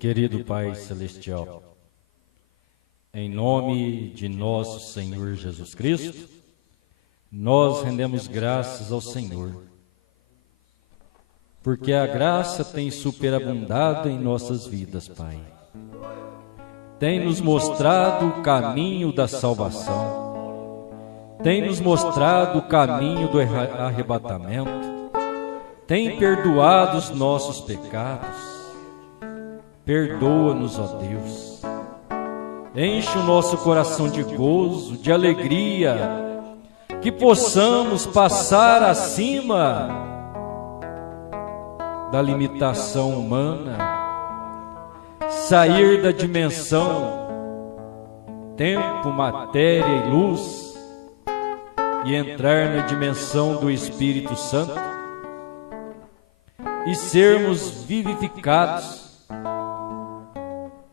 Querido Pai Celestial, em nome de nosso Senhor Jesus Cristo, nós rendemos graças ao Senhor, porque a graça tem superabundado em nossas vidas, Pai. Tem nos mostrado o caminho da salvação, tem nos mostrado o caminho do arrebatamento, tem perdoado os nossos pecados. Perdoa-nos, ó Deus. Enche o nosso coração de gozo, de alegria, que possamos passar acima da limitação humana, sair da dimensão tempo, matéria e luz e entrar na dimensão do Espírito Santo e sermos vivificados,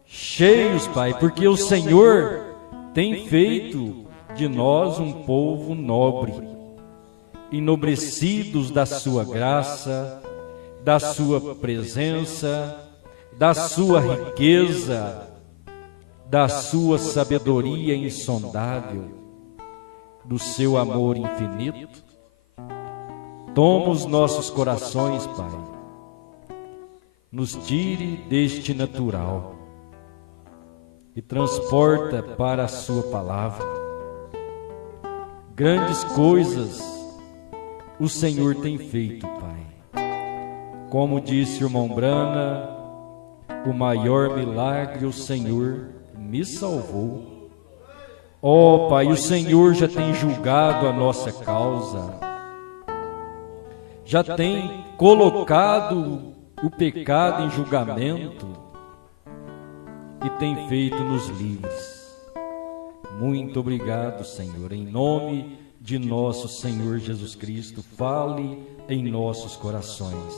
cheios, Pai, porque o Senhor tem feito de nós um povo nobre, enobrecidos da sua graça, da sua presença, da sua riqueza, da sua sabedoria insondável, do seu amor infinito. Toma os nossos corações, Pai, nos tire deste natural e transporta para a sua palavra. Grandes coisas o Senhor tem feito, Pai. Como disse o irmão Brana, o maior milagre o Senhor me salvou. Ó Pai, o Senhor já tem julgado a nossa causa, já tem colocado o pecado em julgamento e tem feito-nos livres. Muito obrigado, Senhor. Em nome de nosso Senhor Jesus Cristo, fale em nossos corações.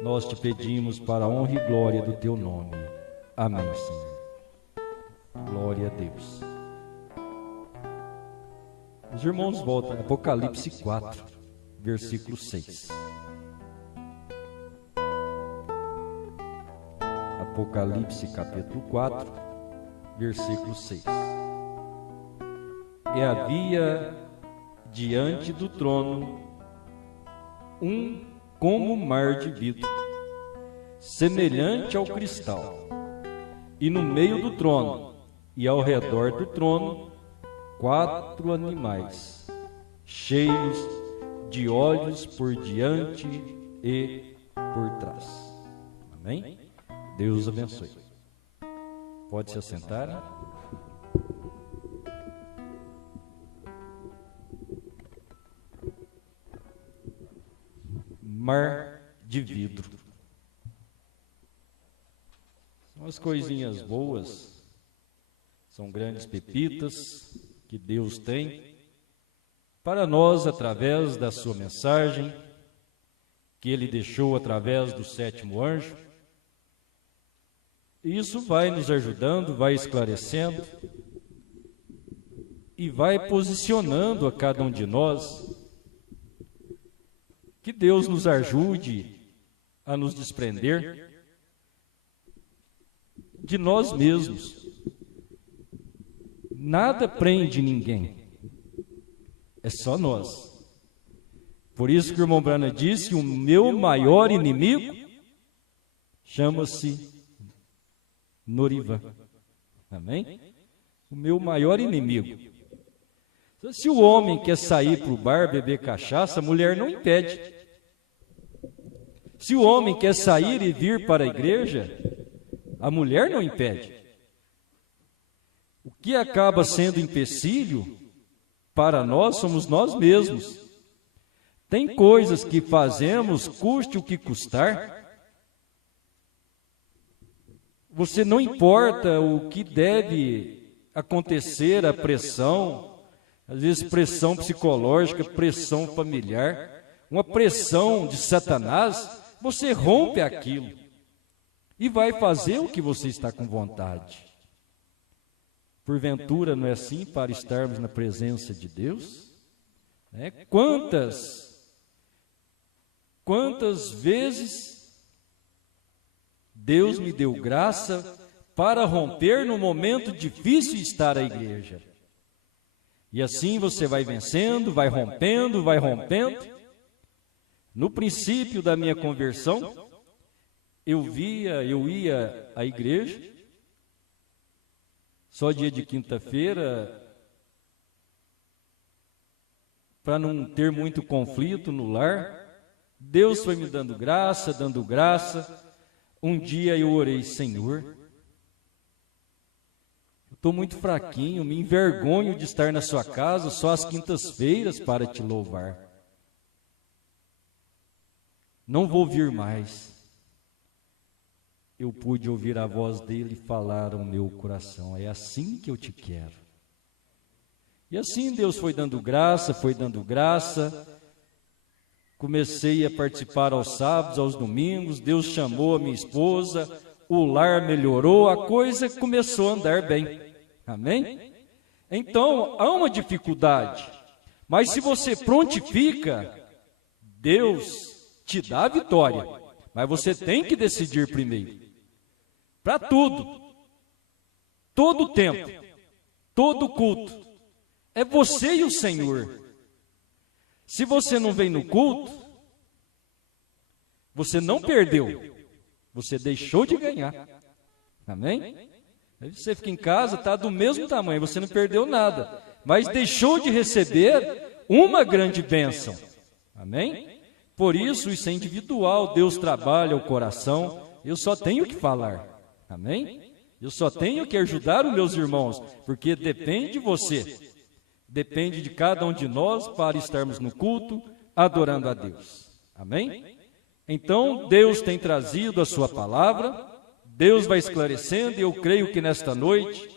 Nós te pedimos para a honra e glória do teu nome. Amém, Senhor. Glória a Deus. Os irmãos voltam a Apocalipse 4, versículo 6. Apocalipse capítulo 4, versículo 6. E havia diante do trono um como mar de vidro, semelhante ao cristal, e no meio do trono e ao redor do trono 4 animais, cheios de olhos por diante e por trás. Amém? Deus abençoe. Pode se assentar. Mar de vidro. São as coisinhas boas, são grandes pepitas que Deus tem para nós através da sua mensagem, que Ele deixou através do 7º anjo. E isso vai nos ajudando, vai esclarecendo e vai posicionando a cada um de nós. Que Deus nos ajude a nos desprender de nós mesmos. Nada prende ninguém, é só nós. Por isso que o irmão Brana disse: o meu maior inimigo chama-se Norivan. Amém? O meu maior inimigo. Se o homem quer sair para o bar, beber cachaça, a mulher não impede. Se o homem quer sair e vir para a igreja, a mulher não impede. O que acaba sendo empecilho para nós somos nós mesmos. Tem coisas que fazemos, custe o que custar. Você não importa o que deve acontecer, a pressão, às vezes pressão psicológica, pressão familiar, uma pressão de Satanás, você rompe aquilo e vai fazer o que você está com vontade. Porventura não é assim para estarmos na presença de Deus? Quantas vezes Deus me deu graça para romper no momento difícil de estar à igreja. E assim você vai vencendo, vai rompendo, vai rompendo. No princípio da minha conversão, eu ia à igreja, só dia de quinta-feira, para não ter muito conflito no lar. Deus foi me dando graça, dando graça. Um dia eu orei: Senhor, eu estou muito fraquinho, me envergonho de estar na sua casa só às quintas-feiras para te louvar. Não vou vir mais. Eu pude ouvir a voz dele falar ao meu coração: é assim que eu te quero. E assim Deus foi dando graça, foi dando graça. Comecei a participar aos sábados, aos domingos. Deus chamou a minha esposa, o lar melhorou, a coisa começou a andar bem. Amém? Então, há uma dificuldade, mas se você prontifica, Deus te dá a vitória. Mas você tem que decidir primeiro. Para tudo, todo tempo, todo culto, é você e o Senhor. Se você não vem no culto, você não perdeu, você deixou de ganhar. Amém? Aí você fica em casa, está do mesmo tamanho, você não perdeu nada, mas deixou de receber uma grande bênção. Amém? Por isso, isso é individual, Deus trabalha o coração, eu só tenho que falar. Amém? Eu só tenho que ajudar os meus irmãos, porque depende de você. Depende de cada um de nós para estarmos no culto, adorando a Deus. Amém? Então, Deus tem trazido a sua palavra, Deus vai esclarecendo, e eu creio que nesta noite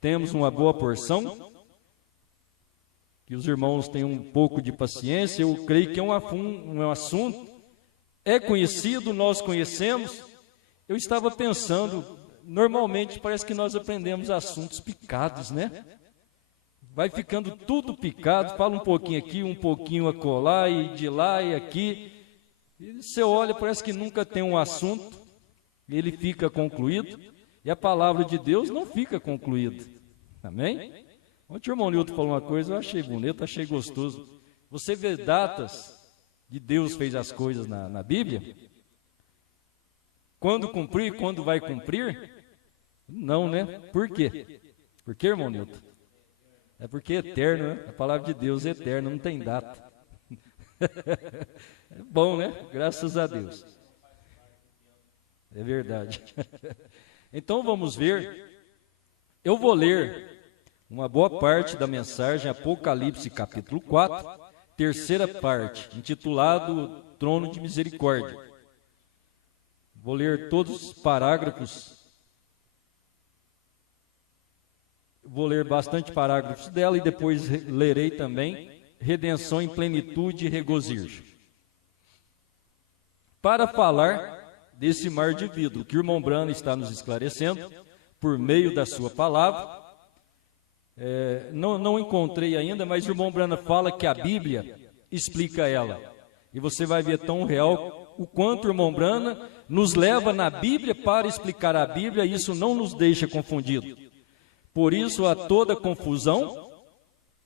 temos uma boa porção, que os irmãos tenham um pouco de paciência. Eu creio que é um assunto, é conhecido, nós conhecemos. Eu estava pensando, normalmente parece que nós aprendemos assuntos picados, né? Vai ficando tudo picado, fala um pouquinho aqui, um pouquinho acolá, e de lá e aqui. E você olha, parece que nunca tem um assunto, ele fica concluído, e a palavra de Deus não fica concluída. Amém? Ontem o irmão Nilton falou uma coisa, eu achei bonito, achei gostoso. Você vê datas de Deus fez as coisas na Bíblia? Quando cumprir, quando vai cumprir? Não, né? Por quê? Por quê, irmão Nilton? É porque é eterno, né? A palavra de Deus é eterna, não tem data. É bom, né? Graças a Deus. É verdade. Então vamos ver. Eu vou ler uma boa parte da mensagem, Apocalipse capítulo 4, terceira parte, intitulado Trono de Misericórdia. Vou ler todos os parágrafos. Vou ler bastante parágrafos dela e depois lerei também Redenção em Plenitude e Regozijo. Para falar desse mar de vidro que o irmão Brano está nos esclarecendo por meio da sua palavra, não encontrei ainda, mas o irmão Brano fala que a Bíblia explica ela. E você vai ver tão real o quanto o irmão Brano nos leva na Bíblia para explicar a Bíblia, e isso não nos deixa confundidos. Por isso há toda confusão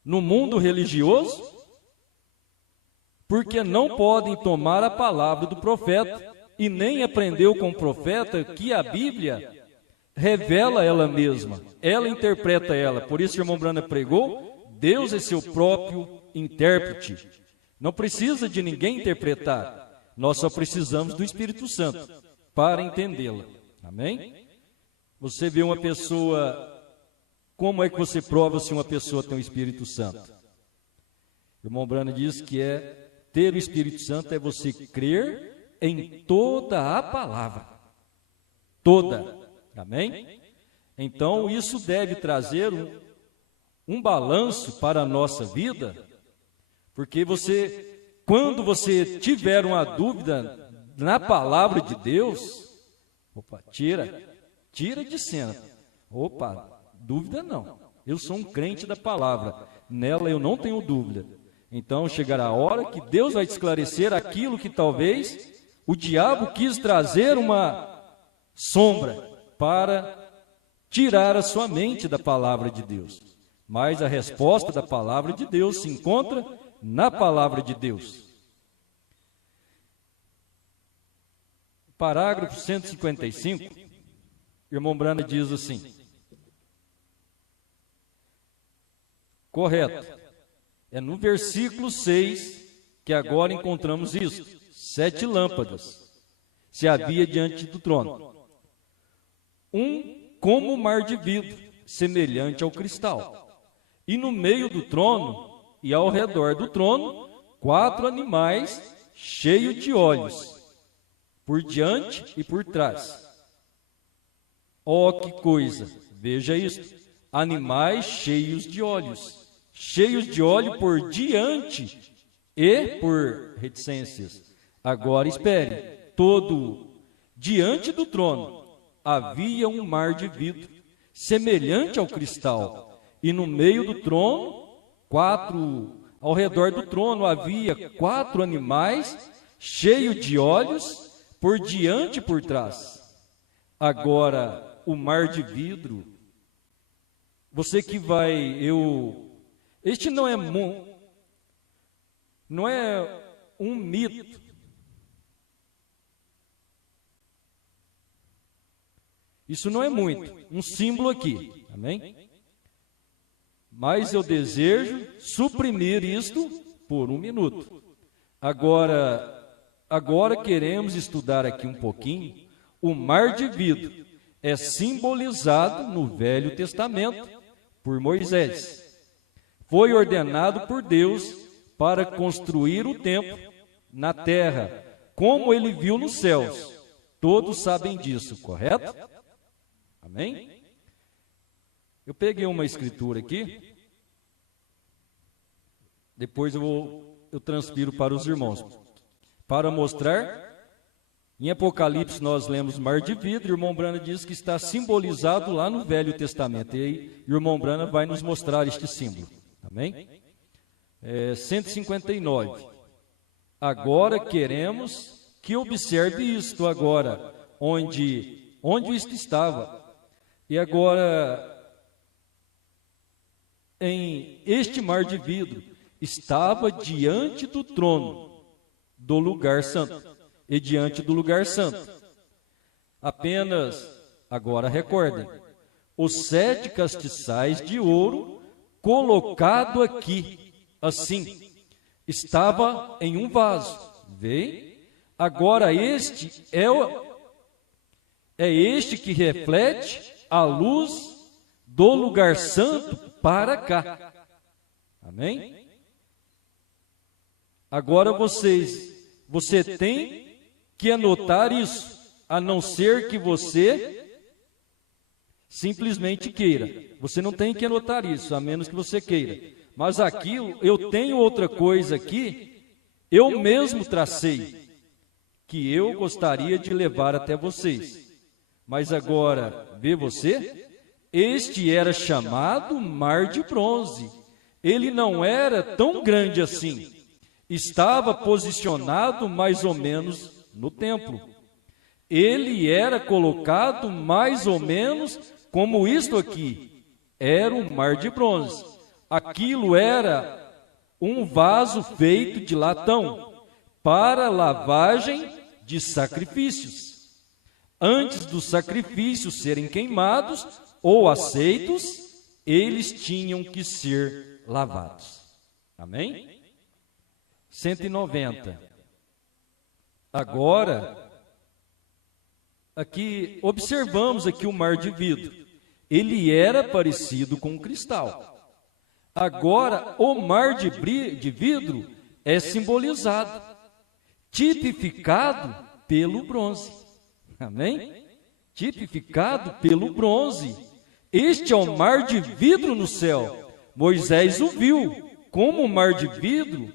no mundo religioso, porque não podem tomar a palavra do profeta e nem aprendeu com o profeta que a Bíblia revela ela mesma, ela interpreta ela. Por isso o irmão Brana pregou, Deus é seu próprio intérprete. Não precisa de ninguém interpretar, nós só precisamos do Espírito Santo para entendê-la. Amém? Você vê uma pessoa... Como é que você prova se uma pessoa tem o Espírito Santo? O irmão Brano diz que ter o Espírito Santo é você crer em toda a palavra. Toda. Amém? Então, isso deve trazer um balanço para a nossa vida, porque quando você tiver uma dúvida na palavra de Deus, tira de cena. Dúvida não, eu sou um crente da palavra, nela eu não tenho dúvida. Então chegará a hora que Deus vai te esclarecer aquilo que talvez o diabo quis trazer sombra para tirar a sua mente da palavra de Deus. Mas a resposta da palavra de Deus se encontra na palavra de Deus. Parágrafo 155, irmão Brana diz assim: correto, é no versículo 6 que agora encontramos isso. 7 lâmpadas se havia diante do trono, como um mar de vidro, semelhante ao cristal. E no meio do trono e ao redor do trono, 4 animais cheios de olhos, por diante e por trás. Oh, que coisa! Veja isto: animais cheios de óleo por diante e por reticências. Agora espere, todo diante do trono havia um mar de vidro, semelhante ao cristal, e no meio do trono, ao redor do trono havia 4 animais cheios de olhos, por diante e por trás. Agora, o mar de vidro, você que vai, este não é um mito. Isso não é muito, um símbolo aqui, amém? Mas eu desejo suprimir isto por um minuto. Agora queremos estudar aqui um pouquinho. O mar de vidro é simbolizado no Velho Testamento por Moisés. Foi ordenado por Deus para construir o templo na terra, como ele viu nos céus. Todos sabem disso, correto? Amém? Eu peguei uma escritura aqui, depois eu transfiro para os irmãos, para mostrar. Em Apocalipse nós lemos mar de vidro, o irmão Brana diz que está simbolizado lá no Velho Testamento, e aí o irmão Brana vai nos mostrar este símbolo, amém? 159. Agora queremos que observe isto agora, onde isto estava. E agora, em este mar de vidro, estava diante do trono do lugar santo, e diante do lugar santo. Apenas, agora recordem, os 7 castiçais de ouro colocado aqui, assim, estava em um vaso. Vê? Agora este é este que reflete a luz do lugar santo para cá. Amém? Agora você tem que anotar isso, a não ser que você simplesmente queira. Você não tem que anotar isso, a menos que você queira. Mas aqui, eu tenho outra coisa aqui, eu mesmo tracei, que eu gostaria de levar até vocês. Mas agora, vê você? Este era chamado mar de bronze. Ele não era tão grande assim. Estava posicionado mais ou menos no templo. Ele era colocado mais ou menos como isto aqui. Era um mar de bronze. Aquilo era um vaso feito de latão para lavagem de sacrifícios. Antes dos sacrifícios serem queimados ou aceitos, eles tinham que ser lavados. Amém? 190. Agora, aqui, observamos aqui o mar de vidro. Ele era parecido com um cristal. Agora, o mar de vidro é simbolizado, tipificado pelo bronze. Amém? Tipificado pelo bronze. Este é o mar de vidro no céu. Moisés o viu como um mar de vidro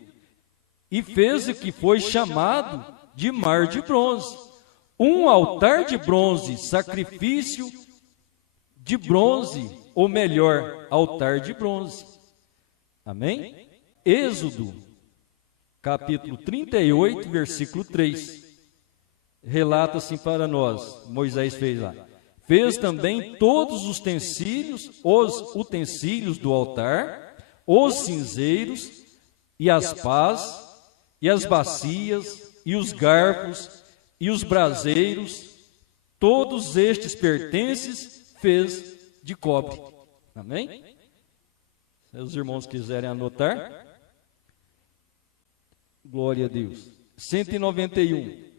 e fez o que foi chamado de mar de bronze. Um altar de bronze, sacrifício de bronze, ou melhor, altar de bronze. Amém? Êxodo, capítulo 38, versículo 3. relata assim para nós, Moisés fez lá. Fez também todos os utensílios do altar, os cinzeiros, e as pás, e as bacias, e os garfos, e os braseiros, todos estes pertences fez de cobre. Amém? Se os irmãos quiserem anotar. Glória a Deus. 191.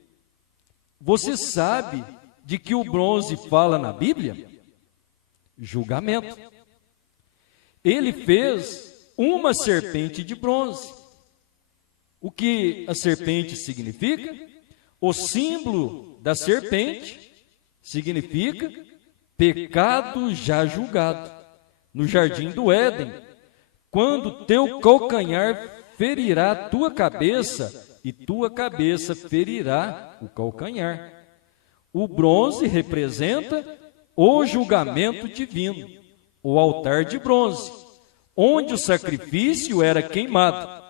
Você sabe de que o bronze fala na Bíblia? Julgamento. Ele fez uma serpente de bronze. O que a serpente significa? O símbolo da serpente significa pecado já julgado. No jardim do Éden, quando teu calcanhar ferirá a tua cabeça, e tua cabeça ferirá o calcanhar. O bronze representa o julgamento divino, o altar de bronze, onde o sacrifício era queimado,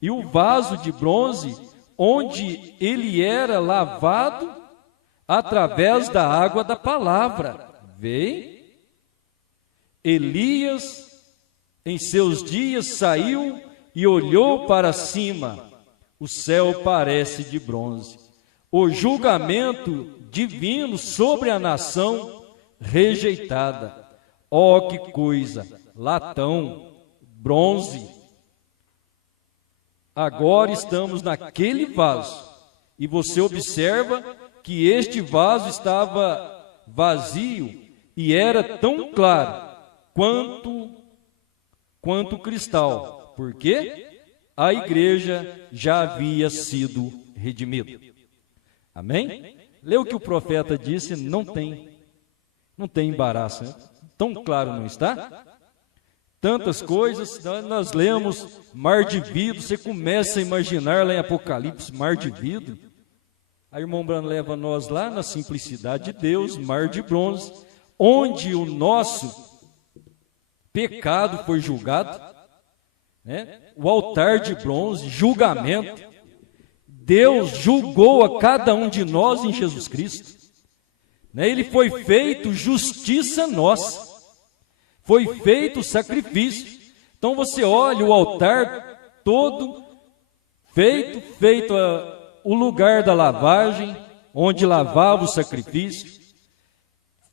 e o vaso de bronze, onde ele era lavado através da água da palavra. Vê? Elias, em seus dias, saiu e olhou para cima. O céu parece de bronze. O julgamento divino sobre a nação rejeitada. Oh, que coisa! Latão, bronze. Agora estamos naquele vaso. E você observa que este vaso estava vazio e era tão claro quanto cristal. Por quê? A igreja já havia sido redimida. Amém? Lê o que o profeta disse, não tem embaraço, né? Tão claro não está? Tantas coisas, nós lemos mar de vidro, você começa a imaginar lá em Apocalipse, mar de vidro. A irmã Brana leva nós lá na simplicidade de Deus, mar de bronze, onde o nosso pecado foi julgado, né? O altar de bronze, julgamento. Deus julgou a cada um de nós em Jesus Cristo, né? Ele foi feito justiça nossa, foi feito sacrifício. Então você olha o altar todo feito o lugar da lavagem, onde lavava o sacrifício,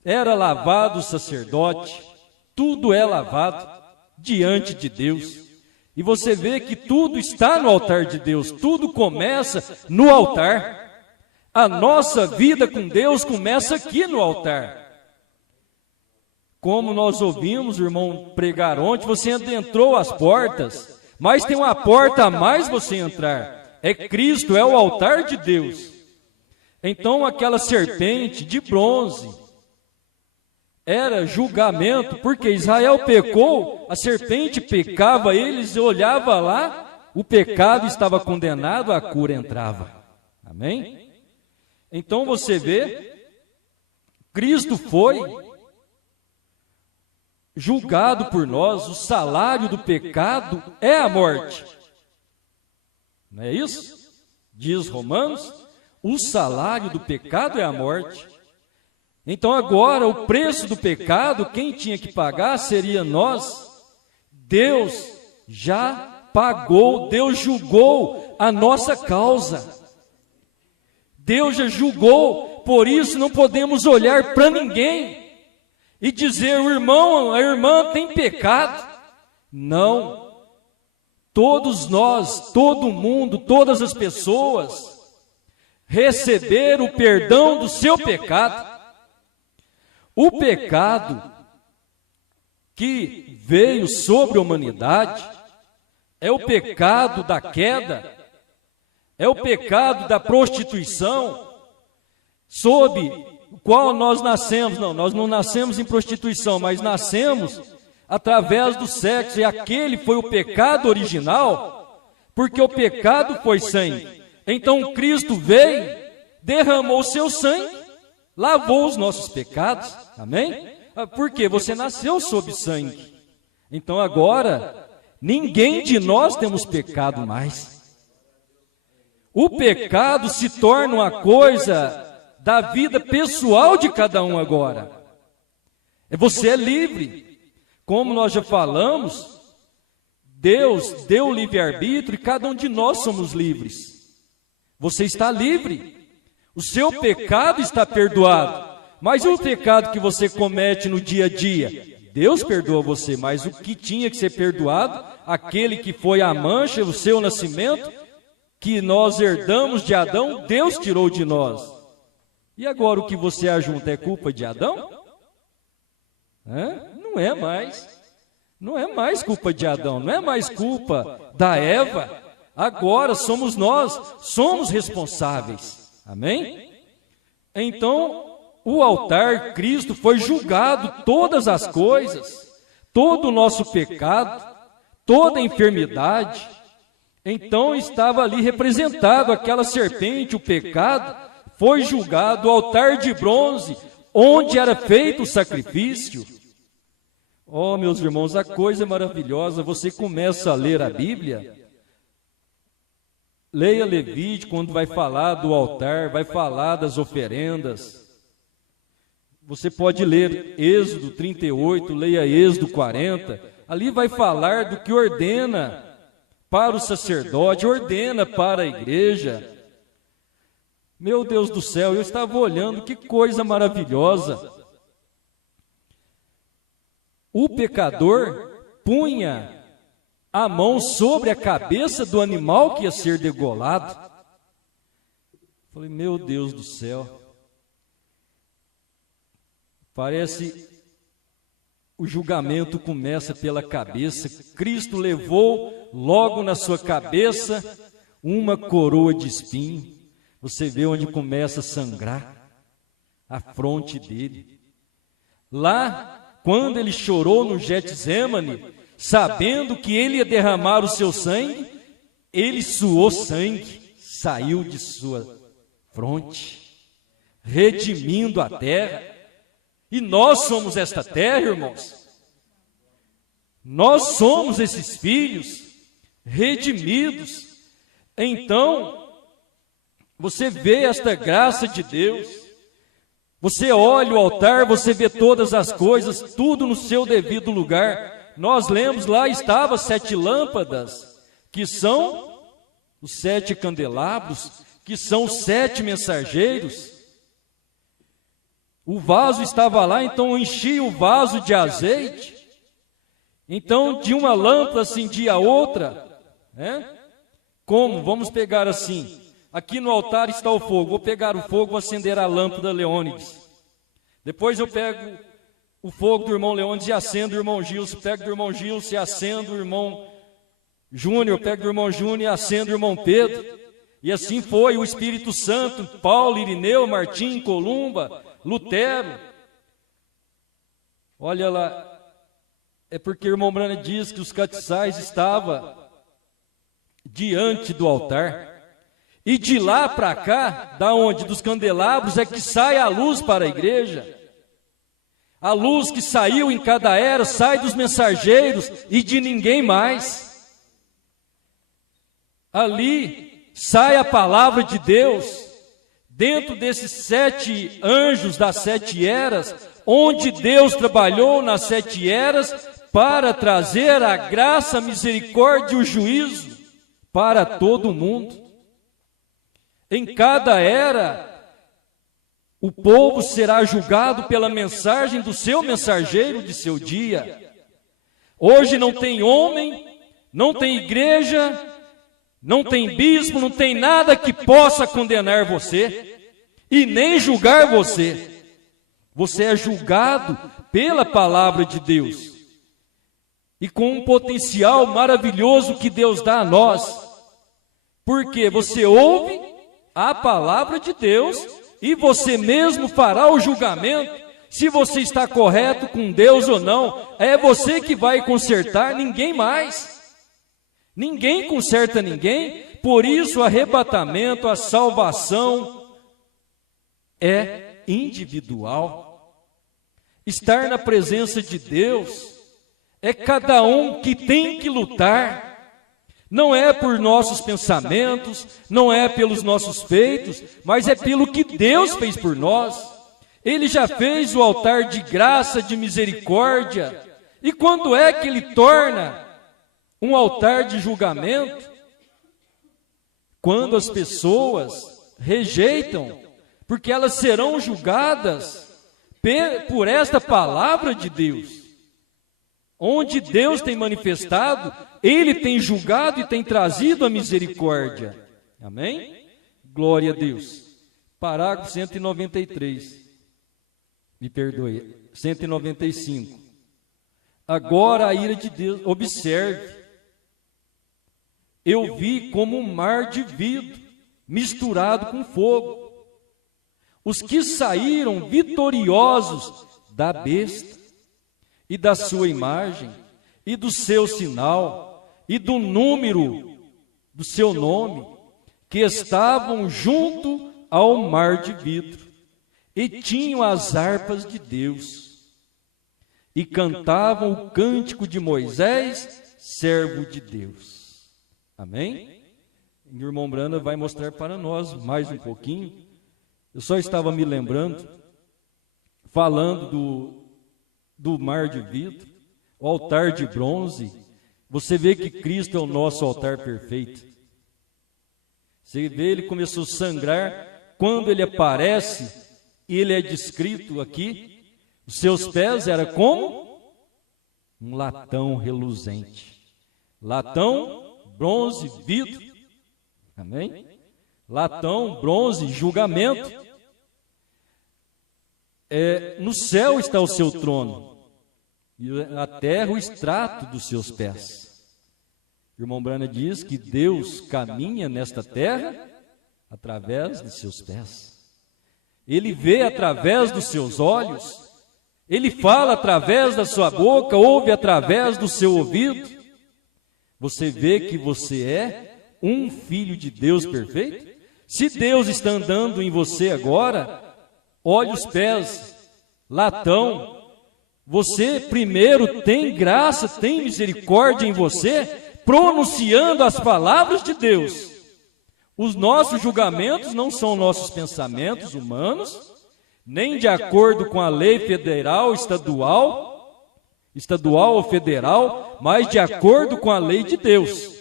era lavado o sacerdote, tudo é lavado diante de Deus. E você vê que tudo está no altar de Deus, tudo começa no altar. A nossa vida com Deus começa aqui no altar. Como nós ouvimos o irmão pregar ontem, você adentrou as portas, mas tem uma porta a mais você entrar. É Cristo, é o altar de Deus. Então aquela serpente de bronze era julgamento, porque Israel pecou, a serpente pecava, eles olhavam lá, o pecado estava condenado, a cura entrava. Amém? Então você vê, Cristo foi julgado por nós, o salário do pecado é a morte. Não é isso? Diz Romanos, o salário do pecado é a morte. Então agora o preço do pecado, quem tinha que pagar seria nós. Deus já pagou, Deus julgou a nossa causa. Deus já julgou, por isso não podemos olhar para ninguém e dizer, o irmão, a irmã tem pecado. Não. Todos nós, todo mundo, todas as pessoas receberam o perdão do seu pecado. O pecado que veio sobre a humanidade é o pecado da queda, é o pecado da prostituição, sob o qual nós nascemos. Não, nós não nascemos em prostituição, mas nascemos através do sexo, e aquele foi o pecado original, porque o pecado foi sangue. Então Cristo veio, derramou seu sangue, lavou os nossos pecados. Amém? Porque você nasceu sob sangue. Então agora, ninguém de nós temos pecado mais. O pecado se torna uma coisa da vida pessoal de cada um agora. Você é livre. Como nós já falamos, Deus deu o livre-arbítrio e cada um de nós somos livres. Você está livre. O seu pecado está perdoado. Mas o pecado que você comete no dia a dia, Deus perdoa você, mas o que tinha que ser perdoado, aquele que foi a mancha, o seu nascimento, que nós herdamos de Adão, Deus tirou de nós. E agora o que você ajunta é culpa de Adão? Não é mais. Não é mais culpa de Adão, não é mais culpa da Eva. Agora somos nós, somos responsáveis. Amém? Então, o altar, Cristo, foi julgado todas as coisas, todo o nosso pecado, toda a enfermidade. Então estava ali representado aquela serpente, o pecado, foi julgado, o altar de bronze, onde era feito o sacrifício. Oh, meus irmãos, a coisa é maravilhosa. Você começa a ler a Bíblia, leia Levítico, quando vai falar do altar, vai falar das oferendas. Você pode ler Êxodo 38, leia Êxodo 40. Ali vai falar do que ordena para o sacerdote, ordena para a igreja. Meu Deus do céu, eu estava olhando, que coisa maravilhosa. O pecador punha a mão sobre a cabeça do animal que ia ser degolado. Falei, meu Deus do céu. Parece o julgamento começa pela cabeça. Cristo levou logo na sua cabeça uma coroa de espinho. Você vê onde começa a sangrar a fronte dele. Lá, quando ele chorou no Getsêmani, sabendo que ele ia derramar o seu sangue, ele suou sangue, saiu de sua fronte, redimindo a terra. E nós somos esta terra, irmãos. Nós somos esses filhos redimidos. Então, você vê esta graça de Deus. Você olha o altar, você vê todas as coisas, tudo no seu devido lugar. Nós lemos lá, estava 7 lâmpadas, que são os 7 candelabros, que são os 7 mensageiros. O vaso estava lá, então eu enchi o vaso de azeite. Então, de uma lâmpada acendia a outra. Como? Vamos pegar assim. Aqui no altar está o fogo. Vou pegar o fogo, vou acender a lâmpada Leônides. Depois eu pego o fogo do irmão Leônides e acendo o irmão Gilson. Pego do irmão Gilson e acendo o irmão Júnior. Pego do irmão Júnior e acendo o irmão Pedro. E assim foi o Espírito Santo, Paulo, Irineu, Martim, Columba, Lutero. Olha lá, é porque o irmão Brana diz que os cateçais estavam diante do altar. E de lá para cá, da onde? Dos candelabros, é que sai a luz para a igreja. A luz que saiu em cada era, sai dos mensageiros e de ninguém mais. Ali sai a palavra de Deus. Dentro desses 7 anjos das 7 eras, onde Deus trabalhou nas 7 eras para trazer a graça, a misericórdia e o juízo para todo mundo. Em cada era, o povo será julgado pela mensagem do seu mensageiro de seu dia. Hoje não tem homem, não tem igreja, não tem bispo, não tem nada que possa condenar você e nem julgar você. Você é julgado pela palavra de Deus e com um potencial maravilhoso que Deus dá a nós. Porque você ouve a palavra de Deus e você mesmo fará o julgamento se você está correto com Deus ou não. É você que vai consertar, ninguém mais. Ninguém conserta ninguém, por isso o arrebatamento, a salvação é individual. Estar na presença de Deus é cada um que tem que lutar. Não é por nossos pensamentos, não é pelos nossos feitos, mas é pelo que Deus fez por nós. Ele já fez o altar de graça, de misericórdia. E quando é que Ele torna um altar de julgamento? Quando as pessoas rejeitam, porque elas serão julgadas por esta palavra de Deus. Onde Deus tem manifestado, Ele tem julgado e tem trazido a misericórdia. Amém? Glória a Deus. Parágrafo 193. Me perdoe. 195. Agora a ira de Deus, observe. Eu vi como um mar de vidro misturado com fogo. Os que saíram vitoriosos da besta, e da sua imagem, e do seu sinal, e do número do seu nome, que estavam junto ao mar de vidro, e tinham as harpas de Deus, e cantavam o cântico de Moisés, servo de Deus. Amém? O irmão Branda vai mostrar para nós mais um pouquinho. Eu só estava me lembrando, falando do mar de vidro, o altar de bronze. Você vê que Cristo é o nosso altar perfeito. Você vê, ele começou a sangrar quando ele aparece, e ele é descrito aqui, os seus pés eram como um latão reluzente. Latão, bronze, vidro. Amém? Latão, bronze, julgamento. No céu está o seu trono, e a terra o extrato dos seus pés. O irmão Brana diz que Deus caminha nesta terra através de seus pés. Ele vê através dos seus olhos, ele fala através da sua boca, ouve através do seu ouvido. Você vê que você é um filho de Deus perfeito? Se Deus está andando em você agora, olhe os pés, latão. Você primeiro tem graça, tem misericórdia em você, pronunciando as palavras de Deus. Os nossos julgamentos não são nossos pensamentos humanos, nem de acordo com a lei federal, estadual ou federal, mas de acordo com a lei de Deus.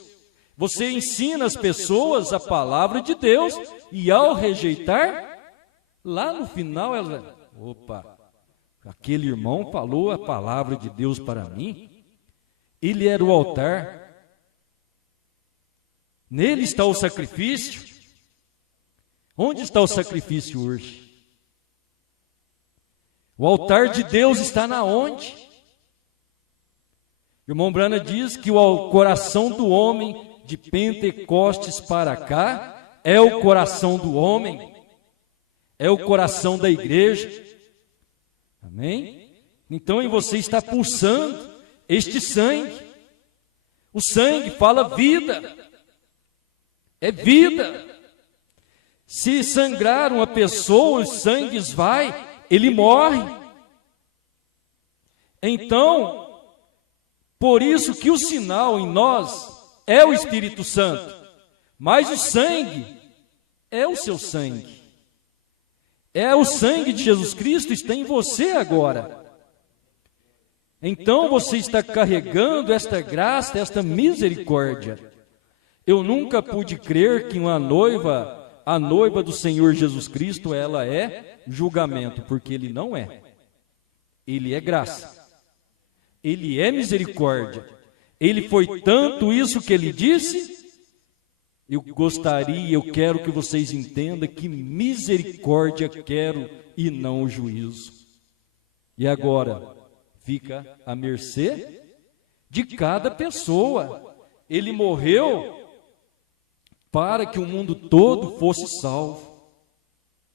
Você ensina as pessoas a palavra de Deus, e ao rejeitar, lá no final ela, opa, aquele irmão falou a palavra de Deus para mim, ele era o altar, nele está o sacrifício. Onde está o sacrifício hoje? O altar de Deus está na onde? O irmão Brana diz que o coração do homem de Pentecostes para cá é o coração do homem, é o coração da igreja. Amém? Então em você está pulsando este sangue. O sangue fala vida, é vida. Se sangrar uma pessoa, o sangue esvai, ele morre. Então, por isso que o sinal em nós é o Espírito Santo, mas o sangue é o seu sangue. É o sangue de Jesus Cristo está em você agora. Então você está carregando esta graça, esta misericórdia. Eu nunca pude crer que a noiva do Senhor Jesus Cristo, ela é julgamento, porque Ele não é. Ele é graça. Ele é misericórdia. Ele foi tanto isso que Ele disse. Eu quero que vocês entendam que misericórdia quero e não o juízo. E agora, fica à mercê de cada pessoa. Ele morreu para que o mundo todo fosse salvo.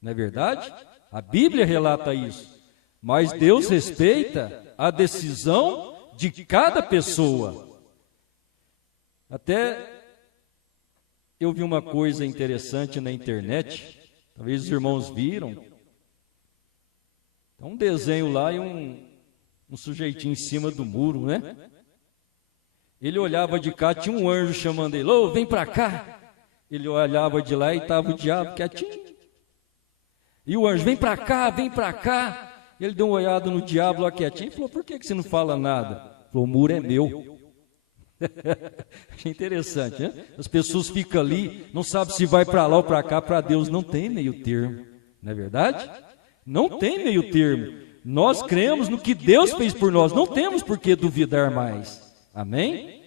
Não é verdade? A Bíblia relata isso. Mas Deus respeita a decisão de cada pessoa. Até eu vi uma coisa interessante na internet, talvez os irmãos viram. Tem um desenho lá e um sujeitinho em cima do muro, né? Ele olhava de cá, tinha um anjo chamando ele, ô, vem para cá. Ele olhava de lá e estava o diabo quietinho. E o anjo, vem para cá, vem para cá. Ele deu uma olhada no diabo lá quietinho e falou, por que você não fala nada? Ele falou, o muro é meu. Achei interessante, né? As pessoas ficam ali, não sabem se vai para lá ou para cá. Para Deus não tem meio termo, não é verdade? Não tem meio termo. Nós cremos no que Deus fez por nós, não temos por que duvidar mais. Amém?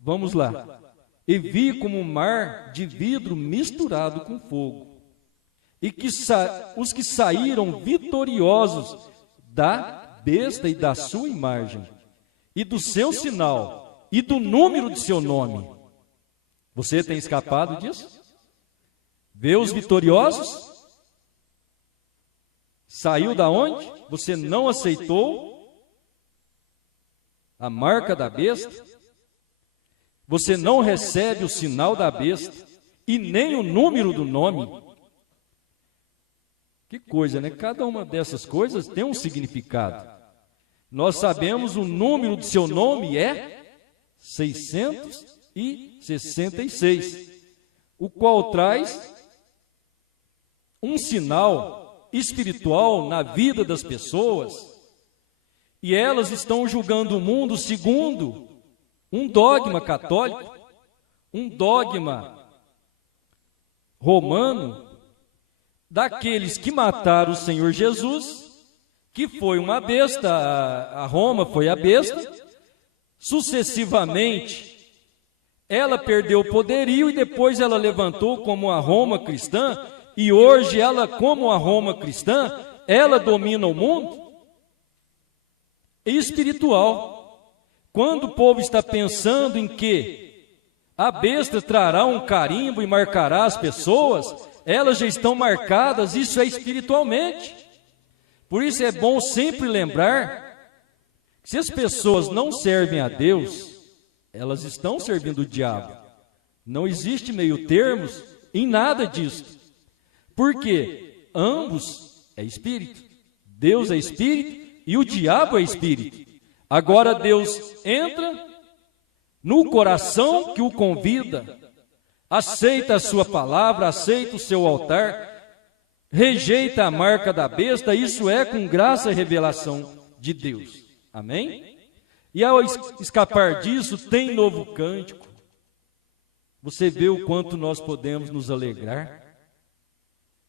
Vamos lá. E vi como um mar de vidro misturado com fogo, e que os que saíram vitoriosos da besta e da sua imagem, e do seu sinal, e do número de seu nome. Você tem escapado disso? Vê os vitoriosos? Saiu da onde? Você não aceitou a marca da besta? Você não recebe o sinal da besta e nem o número do nome? Que coisa, né? Cada uma dessas coisas tem um significado. Nós sabemos o número do seu nome é 666, o qual traz um sinal espiritual na vida das pessoas, e elas estão julgando o mundo segundo um dogma católico, um dogma romano, daqueles que mataram o Senhor Jesus, que foi uma besta, a Roma foi a besta, sucessivamente ela perdeu o poderio e depois ela levantou como a Roma cristã, e hoje ela, como a Roma cristã, ela domina o mundo espiritual. Quando o povo está pensando em que a besta trará um carimbo e marcará as pessoas, elas já estão marcadas, isso é espiritualmente. Por isso é bom sempre lembrar que se as pessoas não servem a Deus, elas estão servindo o diabo. Não existe meio termos em nada disso. Porque ambos é espírito. Deus é espírito e o diabo é espírito. Agora Deus entra no coração que o convida, aceita a sua palavra, aceita o seu altar, rejeita a marca da besta, isso é com graça e revelação de Deus. Amém? E ao escapar disso, tem novo cântico. Você vê o quanto nós podemos nos alegrar?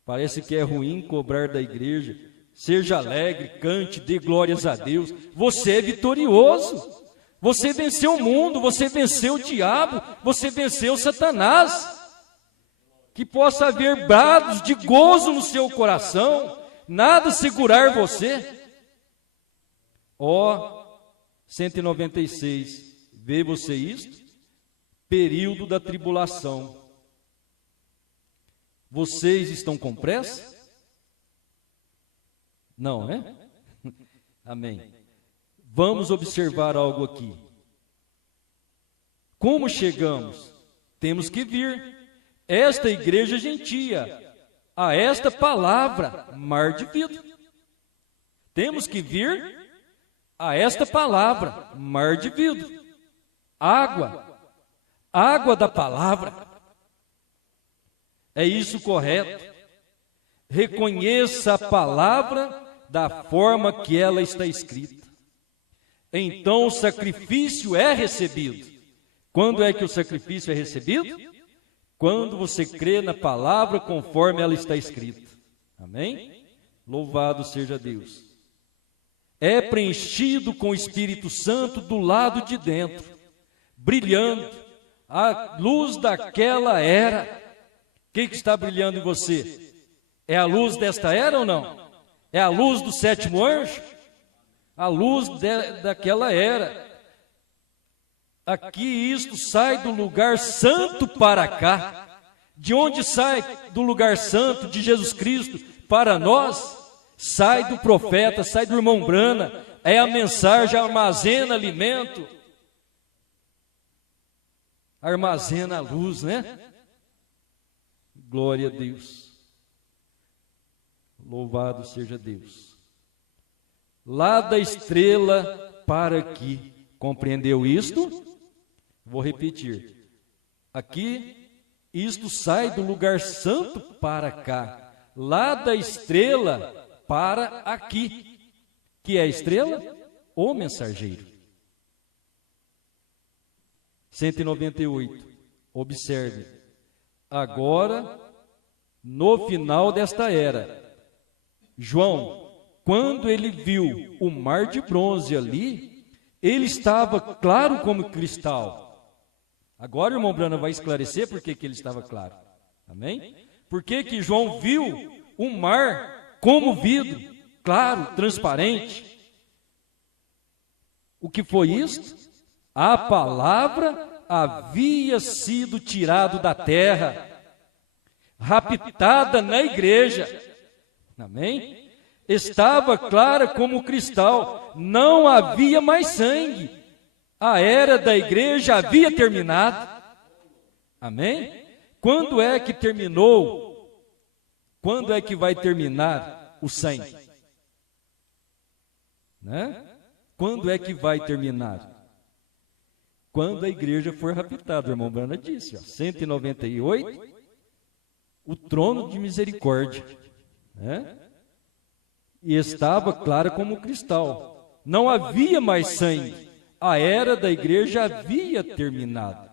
Parece que é ruim cobrar da igreja. Seja alegre, cante, dê glórias a Deus. Você é vitorioso. Você venceu o mundo, você venceu o diabo, você venceu Satanás. Que possa haver brados de gozo no seu coração, nada segurar você. Ó, 196, vê você isto? Período da tribulação. Vocês estão com pressa? Não, né? Amém. Vamos observar algo aqui. Como chegamos? Temos que vir. Esta igreja gentia, a esta palavra, mar de vidro. Temos que vir a esta palavra, mar de vidro. Água, água da palavra. É isso correto. Reconheça a palavra da forma que ela está escrita. Então o sacrifício é recebido. Quando é que o sacrifício é recebido? Quando você crê na palavra conforme ela está escrita. Amém? Louvado seja Deus. É preenchido com o Espírito Santo do lado de dentro, brilhando, a luz daquela era. O que está brilhando em você? É a luz desta era ou não? É a luz do sétimo anjo? A luz daquela era. Aqui isto sai do lugar santo para cá. De onde sai do lugar santo de Jesus Cristo para nós? Sai do profeta, sai do irmão Brana. É a mensagem, armazena alimento. Armazena a luz, né? Glória a Deus. Louvado seja Deus. Lá da estrela para aqui. Compreendeu isto? Vou repetir. Aqui, isto sai do lugar santo para cá, lá da estrela para aqui. Que é a estrela? O mensageiro. 198. Observe. Agora, no final desta era, João, quando ele viu o mar de bronze ali, ele estava claro como cristal. Agora o irmão Branham vai esclarecer por que ele estava claro. Amém? Por que João viu o mar como vidro, claro, transparente? O que foi isso? A palavra havia sido tirada da terra, raptada na igreja. Amém? Estava clara como cristal, não havia mais sangue. A era da igreja havia terminado. Amém? Quando é que terminou? Quando é que vai terminar o sangue? Né? Quando é que vai terminar? Quando a igreja for raptada, o irmão Branham disse, 198, o trono de misericórdia, né? E estava clara como cristal, não havia mais sangue, a era da igreja havia terminado.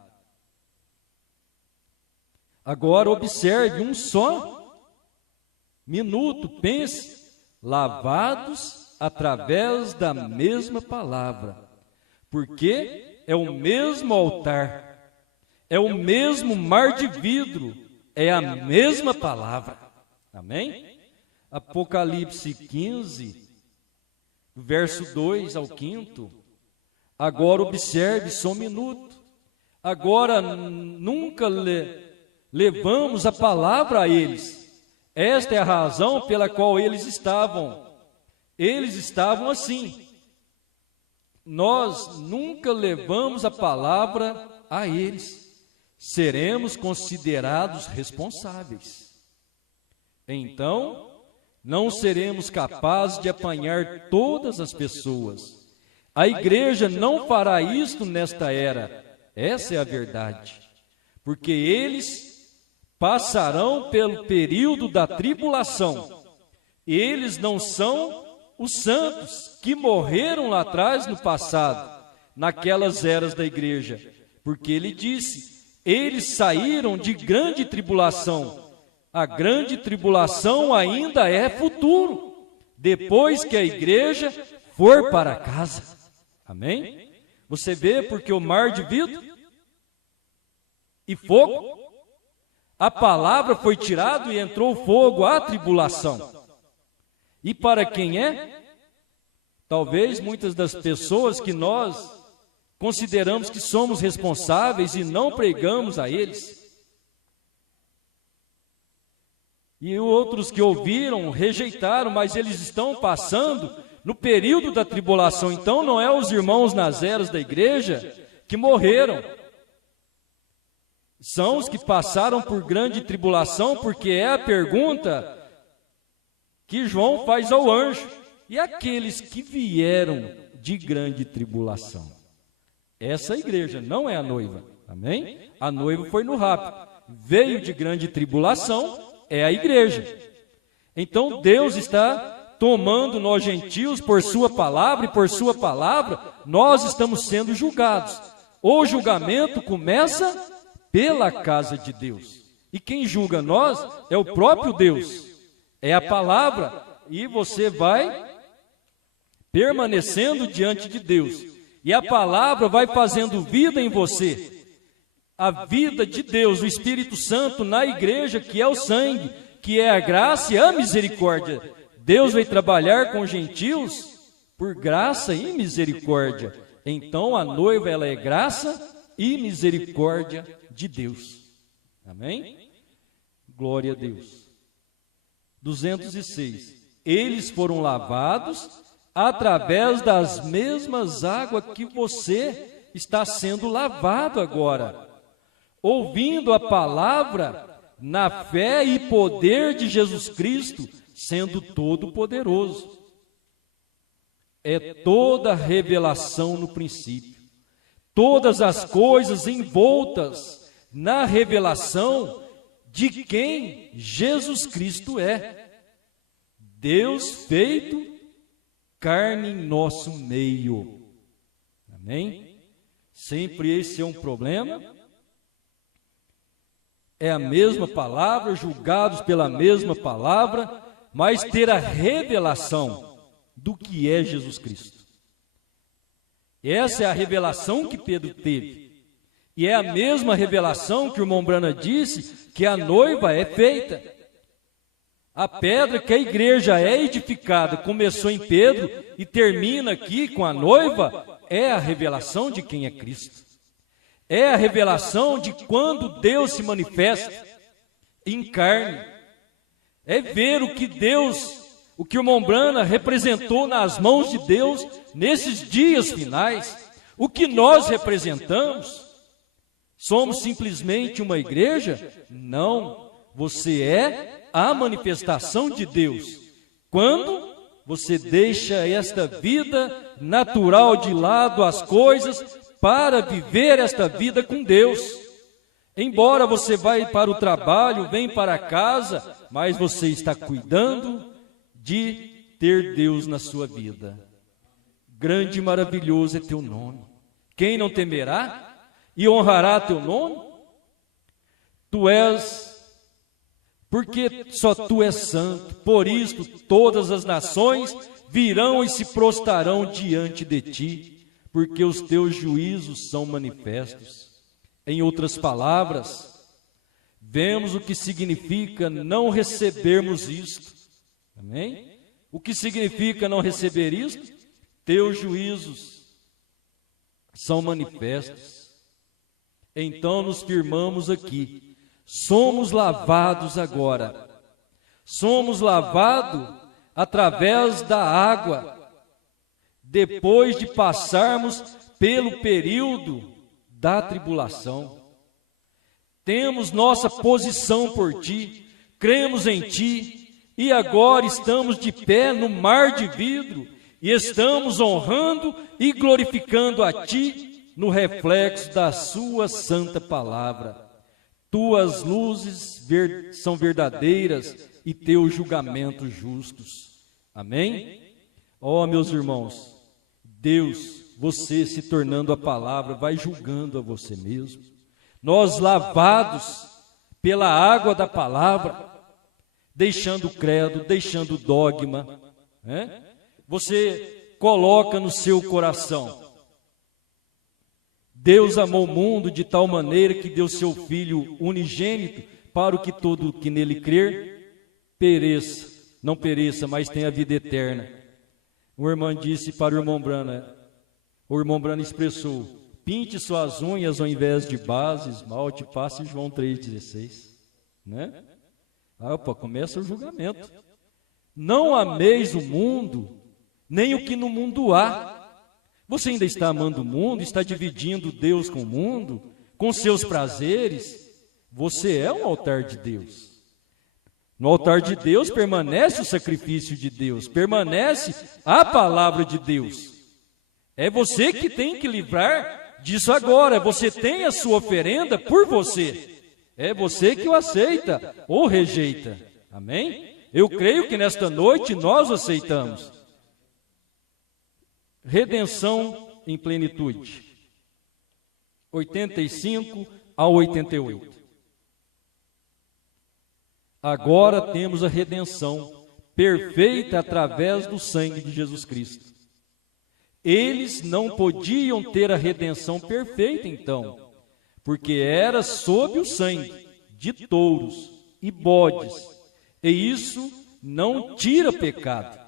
Agora observe um só minuto, pense, lavados através da mesma palavra, porque é o mesmo altar, é o mesmo mar de vidro, é a mesma palavra. Amém? Apocalipse 15, verso 2 ao 5. Agora observe só um minuto. Agora nunca levamos a palavra a eles. Esta é a razão pela qual eles estavam. Eles estavam assim. Nós nunca levamos a palavra a eles. Seremos considerados responsáveis. Então, não seremos capazes de apanhar todas as pessoas. A igreja não fará isto nesta era. Essa é a verdade. Porque eles passarão pelo período da tribulação. Eles não são os santos que morreram lá atrás no passado, naquelas eras da igreja. Porque ele disse, eles saíram de grande tribulação. A grande tribulação ainda é futuro, depois que a igreja for para casa. Amém? Você vê porque o mar de vidro e fogo, a palavra foi tirada e entrou fogo, a tribulação. E para quem é? Talvez muitas das pessoas que nós consideramos que somos responsáveis e não pregamos a eles. E outros que ouviram, rejeitaram, mas eles estão passando no período da tribulação. Então não é os irmãos nas eras da igreja que morreram. São os que passaram por grande tribulação, porque é a pergunta que João faz ao anjo. E aqueles que vieram de grande tribulação? Essa igreja não é a noiva. Amém? A noiva foi no rapto. Veio de grande tribulação, é a igreja. Então Deus está tomando nós gentios por sua palavra, e por sua palavra nós estamos sendo julgados. O julgamento começa pela casa de Deus. E quem julga nós é o próprio Deus. É a palavra. E você vai permanecendo diante de Deus. E a palavra vai fazendo vida em você. A vida de Deus, o Espírito Santo na igreja, que é o sangue, que é a graça e a misericórdia. Deus vai trabalhar com gentios por graça e misericórdia. Então a noiva, ela é graça e misericórdia de Deus. Amém? Glória a Deus. 206. Eles foram lavados através das mesmas águas que você está sendo lavado agora, ouvindo a palavra na fé e poder de Jesus Cristo, sendo todo-poderoso. É toda a revelação no princípio. todas as coisas envoltas na revelação de quem Jesus Cristo é. Deus feito carne em nosso meio. Amém? Sempre esse é um problema. É a mesma palavra, julgados pela mesma palavra, mas ter a revelação do que é Jesus Cristo. Essa é a revelação que Pedro teve. E é a mesma revelação que o irmão Brana disse, que a noiva é feita. A pedra que a igreja é edificada, começou em Pedro e termina aqui com a noiva, é a revelação de quem é Cristo. É a revelação de quando Deus se manifesta em carne. É ver o que Deus, o que o irmão Brana representou nas mãos de Deus nesses dias finais. O que nós representamos. Somos simplesmente uma igreja? Não. Você é a manifestação de Deus. Quando você deixa esta vida natural de lado, as coisas, para viver esta vida com Deus. Embora você vá para o trabalho, vem para casa, mas você está cuidando de ter Deus na sua vida. Grande e maravilhoso é teu nome. Quem não temerá e honrará teu nome? Tu és, porque só tu és santo, por isto todas as nações virão e se prostrarão diante de ti, porque os teus juízos são manifestos. Em outras palavras, vemos o que significa não recebermos isto. Amém? O que significa não receber isto? Teus juízos são manifestos. Então nos firmamos aqui. Somos lavados agora. Somos lavados através da água, depois de passarmos pelo período da tribulação. Temos nossa posição por ti, cremos em ti, e agora estamos de pé no mar de vidro, e estamos honrando e glorificando a ti no reflexo da sua santa palavra. Tuas luzes são verdadeiras e teus julgamentos justos. Amém? Ó, meus irmãos, Deus, você se tornando a palavra, vai julgando a você mesmo. Nós lavados pela água da palavra, deixando o credo, deixando o dogma, né? Você coloca no seu coração: Deus amou o mundo de tal maneira que deu seu Filho unigênito, para o que todo que nele crer pereça, não pereça, mas tenha vida eterna. Uma irmã disse para o irmão Brana expressou: pinte suas unhas ao invés de base, esmalte, passe João 3,16. Né? Opa, começa o julgamento. Não ameis o mundo, nem o que no mundo há. Você ainda está amando o mundo, está dividindo Deus com o mundo, com seus prazeres. Você é um altar de Deus. No altar de Deus permanece o sacrifício de Deus, permanece a palavra de Deus. É você que tem que livrar disso agora. Você tem a sua oferenda por você. É você que o aceita ou rejeita. Amém? Eu creio que nesta noite nós o aceitamos. Redenção em plenitude. 85 a 88. Agora temos a redenção perfeita através do sangue de Jesus Cristo. Eles não podiam ter a redenção perfeita então, porque era sob o sangue de touros e bodes, e isso não tira pecado,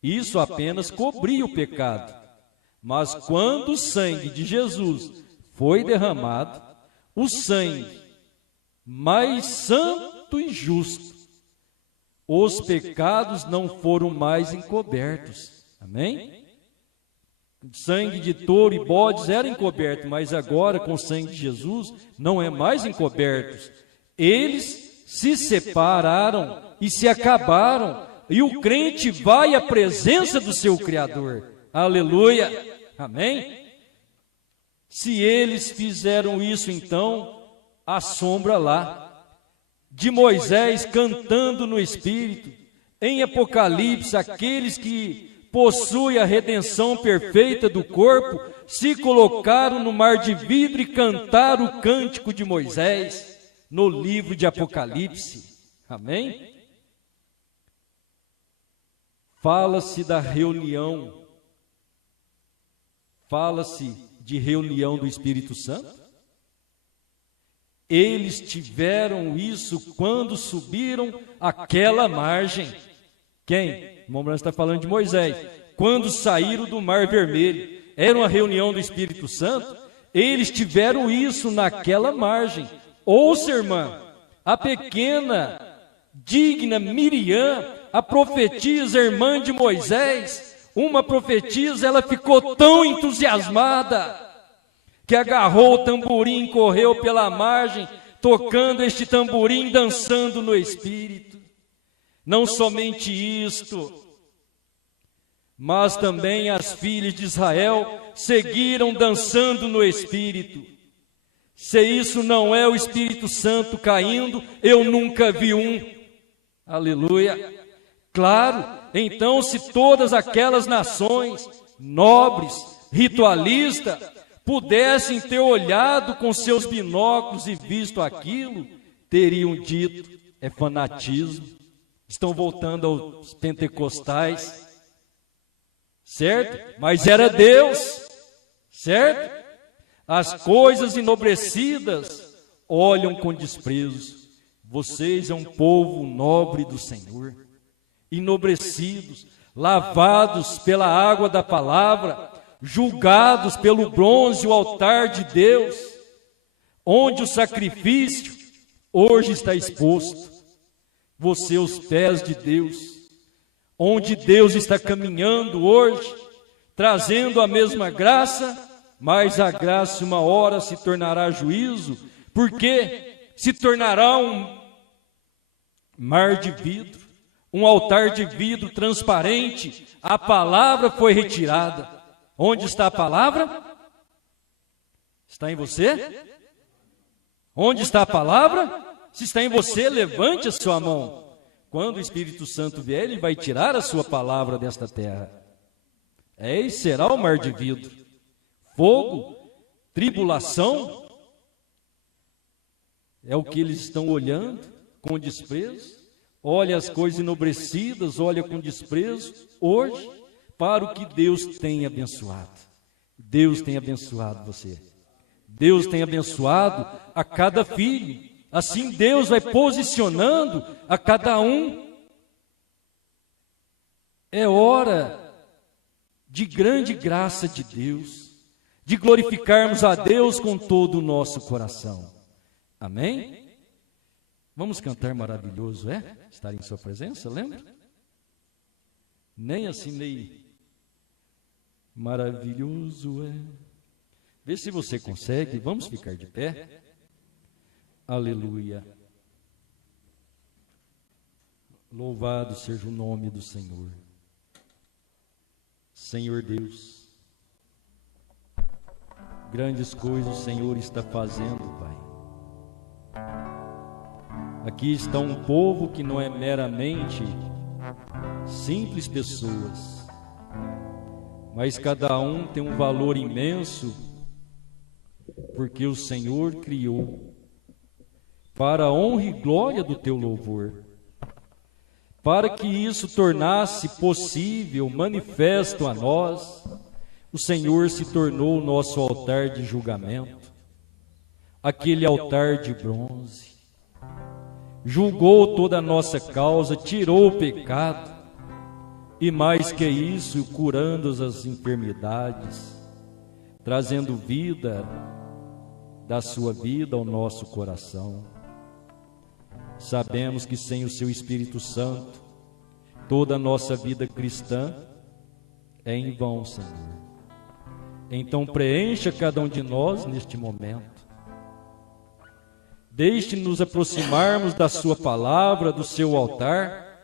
isso apenas cobria o pecado. Mas quando o sangue de Jesus foi derramado, o sangue mais santo e justo, os pecados não foram mais encobertos. Amém? Sangue de touro e bodes era encoberto, mas agora com o sangue de Jesus não é mais encoberto. Eles se separaram e se acabaram, e o crente vai à presença do seu Criador. Aleluia! Amém? Se eles fizeram isso, então, a sombra lá de Moisés cantando no Espírito. Em Apocalipse, aqueles que possuem a redenção perfeita do corpo se colocaram no mar de vidro e cantaram o cântico de Moisés no livro de Apocalipse. Amém? Fala-se da reunião, fala-se de reunião do Espírito Santo. Eles tiveram isso quando subiram aquela margem. Quem? O irmão está falando de Moisés. Quando saíram do Mar Vermelho, era uma reunião do Espírito Santo. Eles tiveram isso naquela margem. Ouça, irmã, a pequena, digna Miriam, a profetisa, irmã de Moisés, uma profetisa, ela ficou tão entusiasmada que agarrou o tamborim, correu pela margem, tocando este tamborim, dançando no Espírito. Não somente isto, mas também as filhas de Israel seguiram dançando no Espírito. Se isso não é o Espírito Santo caindo, eu nunca vi um. Aleluia. Claro, então se todas aquelas nações nobres, ritualistas, pudessem ter olhado com seus binóculos e visto aquilo, teriam dito, é fanatismo, estão voltando aos pentecostais, certo? Mas era Deus, certo? As coisas enobrecidas olham com desprezo. Vocês é um povo nobre do Senhor, enobrecidos, lavados pela água da palavra, julgados pelo bronze, o altar de Deus, onde o sacrifício hoje está exposto. Você, os pés de Deus, onde Deus está caminhando hoje, trazendo a mesma graça, mas a graça uma hora se tornará juízo, porque se tornará um mar de vidro, um altar de vidro transparente. A palavra foi retirada. Onde está a palavra? Está em você? Onde está a palavra? Se está em você, levante a sua mão. Quando o Espírito Santo vier, ele vai tirar a sua palavra desta terra. E será o mar de vidro. Fogo, tribulação, é o que eles estão olhando com desprezo. Olha as coisas enobrecidas, olha com desprezo hoje, para o que Deus tem abençoado. Deus tem abençoado você. Deus tem abençoado a cada filho. Assim Deus vai posicionando a cada um. É hora de grande graça de Deus, de glorificarmos a Deus com todo o nosso coração. Amém? Vamos cantar Maravilhoso é? Estar em sua presença, lembra? Nem assim, nem maravilhoso é. Vê se você consegue, vamos ficar de pé. Aleluia. Louvado seja o nome do Senhor. Senhor Deus, grandes coisas o Senhor está fazendo, Pai. Aqui está um povo que não é meramente simples pessoas, mas cada um tem um valor imenso, porque o Senhor criou para a honra e glória do teu louvor. Para que isso tornasse possível, manifesto a nós, o Senhor se tornou o nosso altar de julgamento, aquele altar de bronze. Julgou toda a nossa causa, tirou o pecado, e mais que isso, curando as enfermidades, trazendo vida da sua vida ao nosso coração. Sabemos que sem o seu Espírito Santo, toda a nossa vida cristã é em vão, Senhor. Então preencha cada um de nós neste momento. Deixe-nos aproximarmos da sua palavra, do seu altar,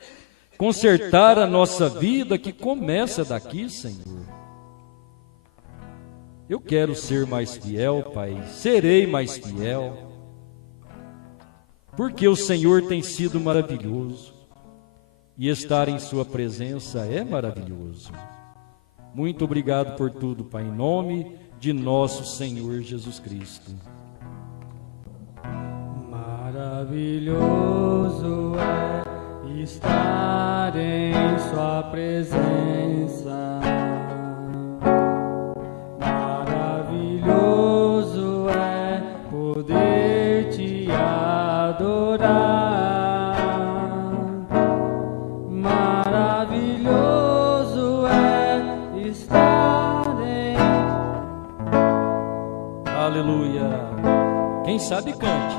consertar a nossa vida que começa daqui, Senhor. Eu quero ser mais fiel, Pai, serei mais fiel, porque o Senhor tem sido maravilhoso e estar em Sua presença é maravilhoso. Muito obrigado por tudo, Pai, em nome de nosso Senhor Jesus Cristo. Maravilhoso é estar em Sua presença. Maravilhoso é poder Te adorar. Maravilhoso é estar em... Aleluia. Quem sabe cante.